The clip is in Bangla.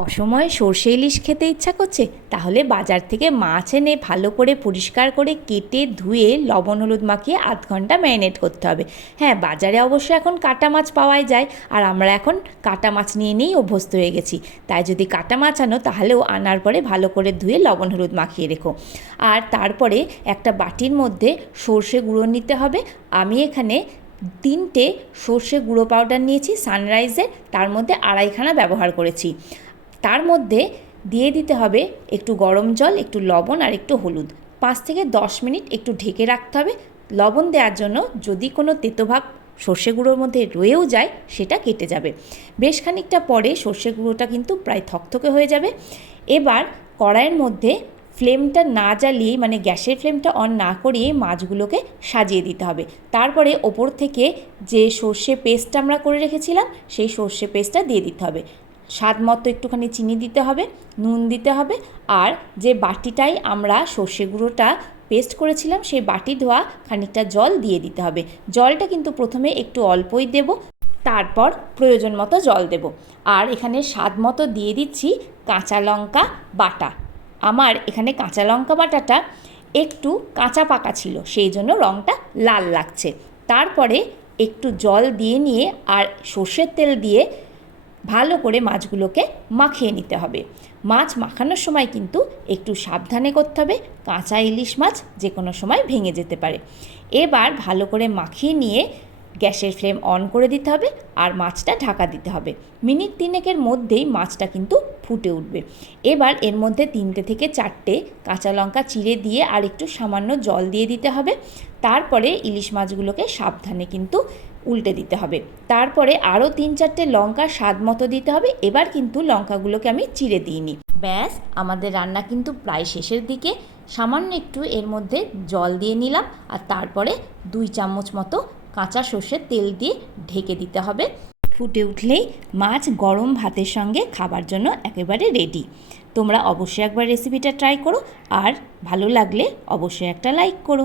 অসময়ে সর্ষে ইলিশ খেতে ইচ্ছা করছে, তাহলে বাজার থেকে মাছ এনে ভালো করে পরিষ্কার করে কেটে ধুয়ে লবণ হলুদ মাখিয়ে আধ ঘন্টা ম্যারিনেট করতে হবে। হ্যাঁ, বাজারে অবশ্য এখন কাটা মাছ পাওয়াই যায়, আর আমরা এখন কাটা মাছ নিয়ে নিয়েই অভ্যস্ত হয়ে গেছি। তাই যদি কাটা মাছ আনো তাহলেও আনার পরে ভালো করে ধুয়ে লবণ হলুদ মাখিয়ে রেখো। আর তারপরে একটা বাটির মধ্যে সর্ষে গুঁড়ো নিতে হবে। আমি এখানে 3টে সর্ষে গুঁড়ো পাউডার নিয়েছি সানরাইজের, তার মধ্যে আড়াইখানা ব্যবহার করেছি। তার মধ্যে দিয়ে দিতে হবে একটু গরম জল, একটু লবণ আর একটু হলুদ। 5 থেকে 10 মিনিট একটু ঢেকে রাখতে হবে লবণ দেওয়ার জন্য। যদি কোনো তেতোভাব সর্ষে গুঁড়োর মধ্যে রয়েও যায় সেটা কেটে যাবে। বেশ খানিকটা পরে সর্ষে গুঁড়োটা কিন্তু প্রায় থকথকে হয়ে যাবে। এবার কড়াইয়ের মধ্যে ফ্লেমটা না জ্বালিয়ে, মানে গ্যাসের ফ্লেমটা অন না করিয়ে মাছগুলোকে সাজিয়ে দিতে হবে। তারপরে ওপর থেকে যে সর্ষে পেস্টটা আমরা করে রেখেছিলাম সেই সর্ষে পেস্টটা দিয়ে দিতে হবে। স্বাদ মতো একটুখানি চিনি দিতে হবে, নুন দিতে হবে, আর যে বাটিটাই আমরা সর্ষে গুঁড়োটা পেস্ট করেছিলাম সেই বাটি ধোয়া খানিকটা জল দিয়ে দিতে হবে। জলটা কিন্তু প্রথমে একটু অল্পই দেব, তারপর প্রয়োজন মতো জল দেব। আর এখানে স্বাদ মতো দিয়ে দিচ্ছি কাঁচা লঙ্কা বাটা। আমার এখানে কাঁচা লঙ্কা বাটাটা একটু কাঁচা পাকা ছিল, সেই জন্য রঙটা লাল লাগছে। তারপরে একটু জল দিয়ে নিয়ে আর সর্ষের তেল দিয়ে ভালো করে মাছগুলোকে মাখিয়ে নিতে হবে। মাছ মাখানোর সময় কিন্তু একটু সাবধানে করতে হবে, কাঁচা ইলিশ মাছ যে কোনো সময় ভেঙে যেতে পারে। এবার ভালো করে মাখিয়ে নিয়ে গ্যাসের ফ্লেম অন করে দিতে হবে আর মাছটা ঢাকা দিতে হবে। মিনিট 3 মধ্যেই মাছটা কিন্তু ফুটে উঠবে। এবার এর মধ্যে 3 থেকে 4টে কাঁচা লঙ্কা চিড়ে দিয়ে আর একটু সামান্য জল দিয়ে দিতে হবে। তারপরে ইলিশ মাছগুলোকে সাবধানে কিন্তু উল্টে দিতে হবে। তারপরে আরও 3-4টে লঙ্কা স্বাদ মতো দিতে হবে। এবার কিন্তু লঙ্কাগুলোকে আমি চিড়ে দিইনি। ব্যাস, আমাদের রান্না কিন্তু প্রায় শেষের দিকে। সামান্য একটু এর মধ্যে জল দিয়ে নিলাম আর তারপরে 2 চামচ মতো কাঁচা সর্ষের তেল দিয়ে ঢেকে দিতে হবে। ফুটে উঠলেই মাছ গরম ভাতের সঙ্গে খাবার জন্য একেবারে রেডি। তোমরা অবশ্যই একবার রেসিপিটা ট্রাই করো, আর ভালো লাগলে অবশ্যই একটা লাইক করো।